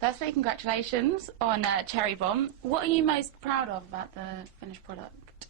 Firstly, congratulations on Cherrybomb. What are you most proud of about the finished product?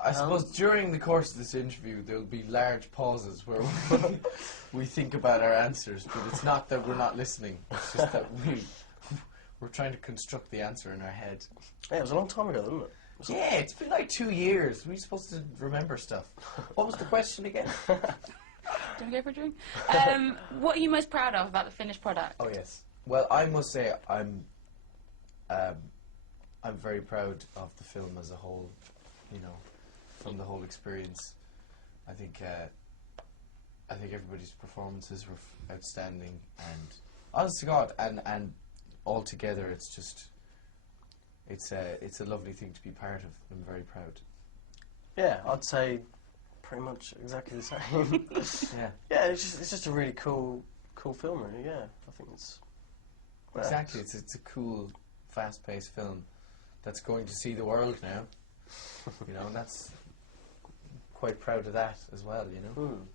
I suppose during the course of this interview there'll be large pauses where we think about our answers, but it's not that we're not listening, it's just that we're trying to construct the answer in our head. Yeah, it was a long time ago, wasn't it? Yeah, it's been like 2 years. We're supposed to remember stuff. What was the question again? Do you want to go for a drink? What are you most proud of about the finished product? Oh yes. Well, I must say I'm very proud of the film as a whole. You know, from the whole experience. I think everybody's performances were outstanding, and honest to God, and altogether, it's just it's a lovely thing to be part of. I'm very proud. Yeah, I'd say pretty much exactly the same. Yeah. Yeah, it's just a really cool film, really. Yeah, I think it's exactly. It's a cool, fast-paced film that's going to see the world now. You know, and that's quite proud of that as well. You know. Mm.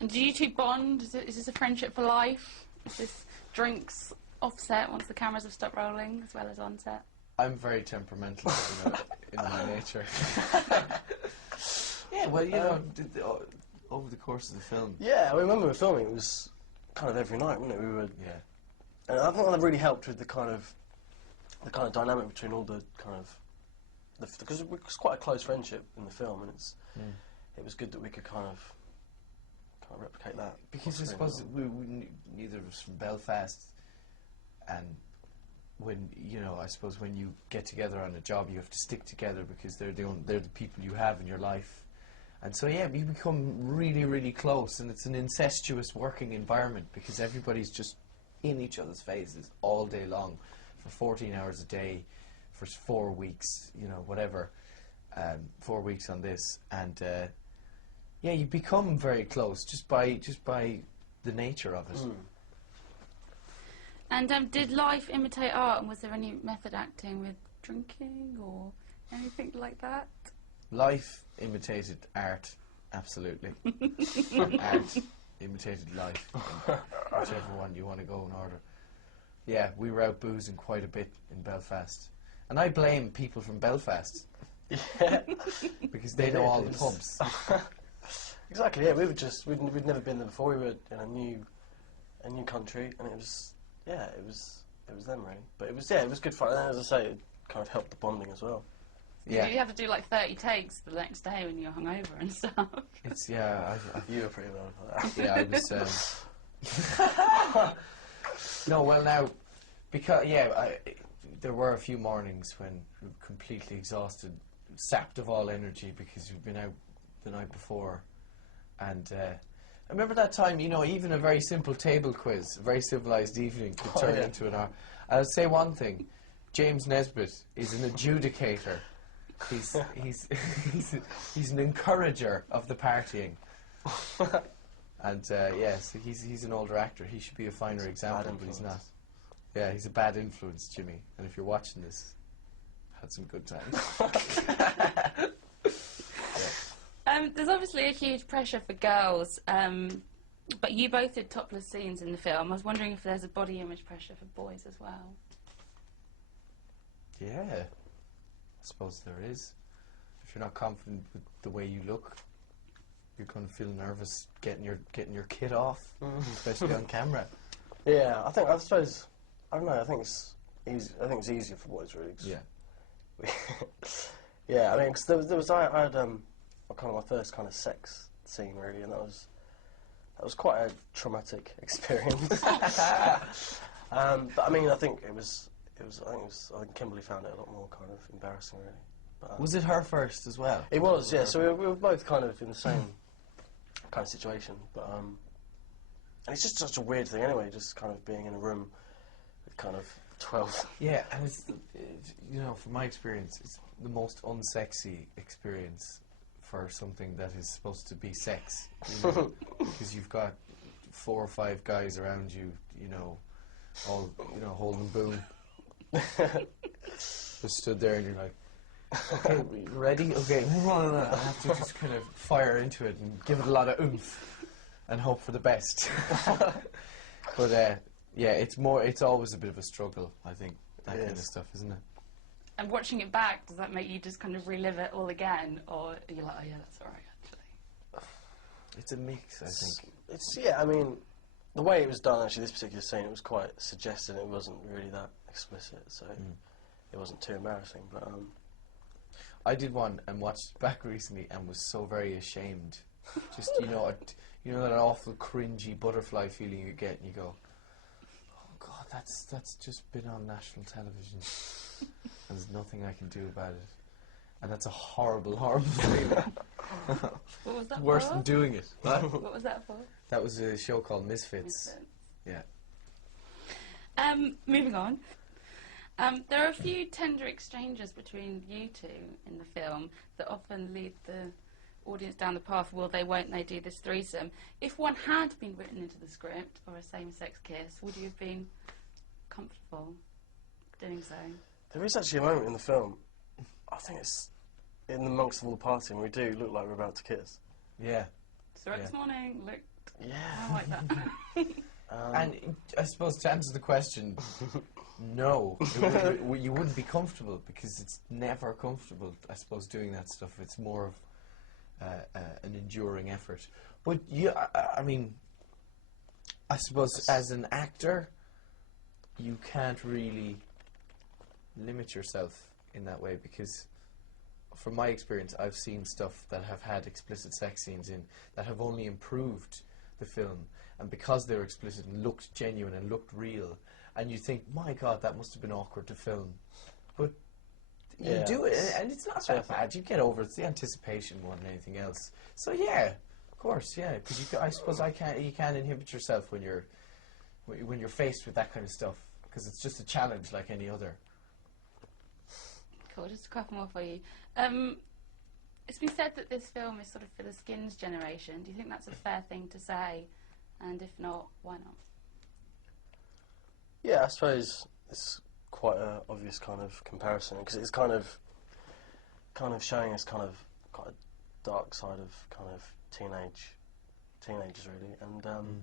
And do you two bond? Is this a friendship for life? Is this drinks offset once the cameras have stopped rolling, as well as on set? I'm very temperamental, you know, in my nature. Yeah, well, you know, over the course of the film. Yeah, I mean, when we were filming, it was kind of every night, wasn't it? We were. Yeah. And I think that really helped with the kind of dynamic between all the kind of. Because it was quite a close friendship in the film, and it was good that we could kind of replicate that. Because I suppose we neither of us from Belfast, and when I suppose when you get together on a job, you have to stick together because they're the people you have in your life, and so yeah, we become really, really close, and it's an incestuous working environment because everybody's just in each other's faces all day long, for 14 hours a day. For 4 weeks, you know, whatever, 4 weeks on this, and yeah, you become very close just by the nature of it. Mm. And did life imitate art? And was there any method acting with drinking or anything like that? Life imitated art, absolutely. Art imitated life, whichever one you want to go in order. Yeah, we were out boozing quite a bit in Belfast. And I blame people from Belfast. Yeah. Because they know all the pubs. Exactly, yeah, we'd never been there before, we were in a new country, and it was them really. But it was good fun, and as I say, it kind of helped the bonding as well. Yeah. Did you have to do like 30 takes the next day when you were hungover and stuff? It's, yeah, you were pretty well for that. Yeah, I was, no, well now, because, yeah, there were a few mornings when we were completely exhausted, sapped of all energy because we'd been out the night before. And I remember that time, you know, even a very simple table quiz, a very civilised evening could turn into an hour. I'll say one thing, James Nesbitt is an adjudicator. He's an encourager of the partying. And yes, he's an older actor. He should be a finer example, but he's not. Yeah, he's a bad influence, Jimmy. And if you're watching this, had some good times. Yeah. There's obviously a huge pressure for girls, but you both did topless scenes in the film. I was wondering if there's a body image pressure for boys as well. Yeah, I suppose there is. If you're not confident with the way you look, you're going to feel nervous getting your kit off, especially on camera. Yeah, I don't know. I think it's easy. I think it's easier for boys, really. Yeah. Yeah, I mean, cause there was I had kind of my first kind of sex scene, really, and that was quite a traumatic experience. But I mean, I think I think Kimberly found it a lot more kind of embarrassing, really. But, was it her first as well? It was, yeah. So we were both kind of in the same kind of situation, but and it's just such a weird thing, anyway. Just kind of being in a room with kind of 12. Yeah, and it's you know, from my experience, it's the most unsexy experience for something that is supposed to be sex, you know, because you've got 4 or 5 guys around you, you know, all holding boom. Just stood there and you're like, okay, ready? Okay, I have to just kind of fire into it and give it a lot of oomph. and hope for the best. But yeah, it's always a bit of a struggle, I think, that kind of stuff, isn't it? And watching it back, does that make you just kind of relive it all again, or are you like, oh yeah, that's all right, actually? It's a mix, I think. I mean, the way it was done, actually, this particular scene, it was quite suggested. It wasn't really that explicit, so it wasn't too embarrassing. But I did one and watched it back recently and was so very ashamed. Just that awful cringy butterfly feeling you get, and you go, "Oh God, that's just been on national television, and there's nothing I can do about it." And that's a horrible, horrible feeling. What was that Worse for? than doing it. What was that for? That was a show called Misfits. Yeah. Moving on. There are a few tender exchanges between you two in the film that often lead the audience down the path, will they, won't they do this threesome? If one had been written into the script, or a same-sex kiss, would you have been comfortable doing so? there is actually a moment in the film, I think it's in amongst all the party, and we do look like we're about to kiss. Yeah. So this morning, look, Yeah. I like that. And I suppose to answer the question, no, you wouldn't be comfortable, because it's never comfortable, I suppose, doing that stuff. It's more of an enduring effort. But yeah, I mean, I suppose as an actor, you can't really limit yourself in that way, because from my experience, I've seen stuff that have had explicit sex scenes in that have only improved the film, and because they were explicit and looked genuine and looked real, and you think, my God, that must have been awkward to film, but you do it, and it's not that bad. You get over it. It's the anticipation more than anything else. So yeah, of course, yeah, because I suppose you can't inhibit yourself when you're faced with that kind of stuff, because it's just a challenge like any other. Cool, just a couple more for you. It's been said that this film is sort of for the Skins generation. Do you think that's a fair thing to say? And if not, why not? Yeah, I suppose it's quite an obvious kind of comparison, because it's kind of showing us kind of quite a dark side of kind of teenagers really, and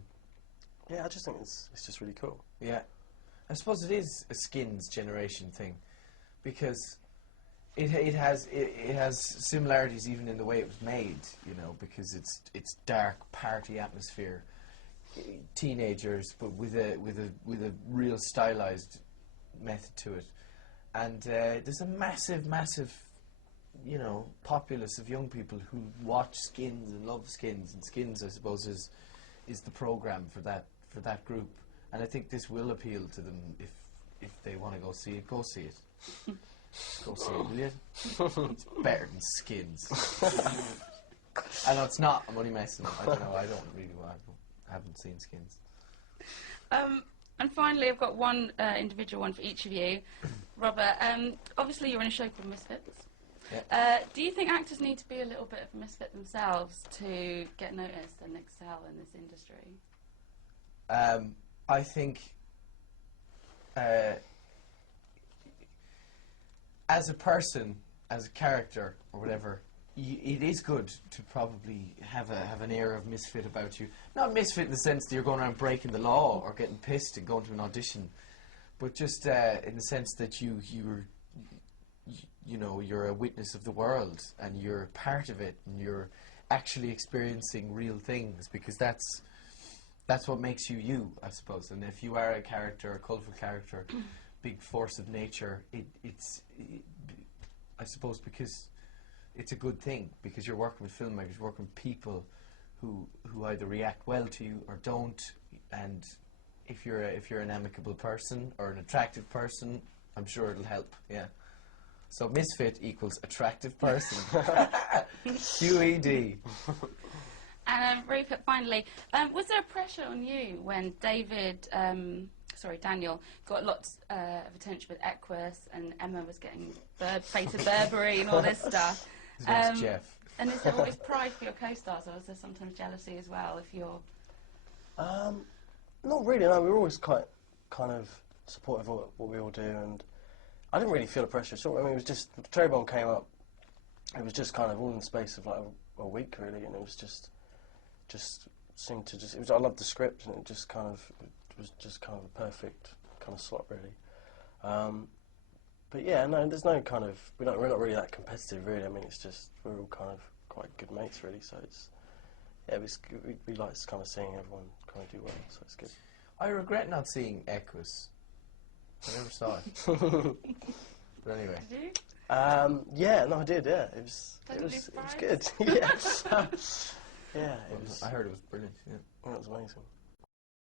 yeah, I just think it's just really cool. Yeah, I suppose it is a Skins generation thing, because it has similarities even in the way it was made, you know, because it's dark party atmosphere, teenagers, but with a real stylized method to it, and there's a massive, you know, populace of young people who watch Skins and love Skins, and Skins, I suppose, is the program for that group, and I think this will appeal to them if they want to go see it. Go see it. Go see it, will you? It's better than Skins. I know it's not. I'm only messing. I don't know. I don't really want. I haven't seen Skins. And finally, I've got one individual one for each of you. Robert, obviously you're in a show called Misfits. Yeah. Do you think actors need to be a little bit of a misfit themselves to get noticed and excel in this industry? I think as a person, as a character, or whatever, it is good to probably have an air of misfit about you. Not misfit in the sense that you're going around breaking the law or getting pissed and going to an audition, but just in the sense that you're a witness of the world, and you're part of it, and you're actually experiencing real things, because that's what makes you you, I suppose. And if you are a character, a colourful character, big force of nature, it's I suppose because it's a good thing, because you're working with filmmakers, you're working with people who either react well to you or don't, and if you're an amicable person or an attractive person, I'm sure it'll help. Yeah. So misfit equals attractive person. QED. And Rupert, finally, was there pressure on you when Daniel got lots of attention with Equus, and Emma was getting Fate of Burberry and all this stuff? His name's Jeff. And is there always pride for your co-stars, or is there sometimes jealousy as well if you're... Not really, no. We were always quite kind of supportive of what we all do, and I didn't really feel the pressure. So, I mean, it was just, the Cherrybomb came up, it was just kind of all in the space of like a week, really, and it was just seemed to just. I loved the script, and it was just kind of a perfect kind of slot, really. But yeah, no, there's no kind of. We're not really that competitive, really. I mean, it's just we're all kind of quite good mates, really. So it's we like kind of seeing everyone kind of do well. So it's good. I regret not seeing Equus. I never saw it. But anyway. Did you? Yeah, no, I did. Yeah, it was good. Yeah, yeah, it was. I heard it was brilliant. Yeah. It was amazing.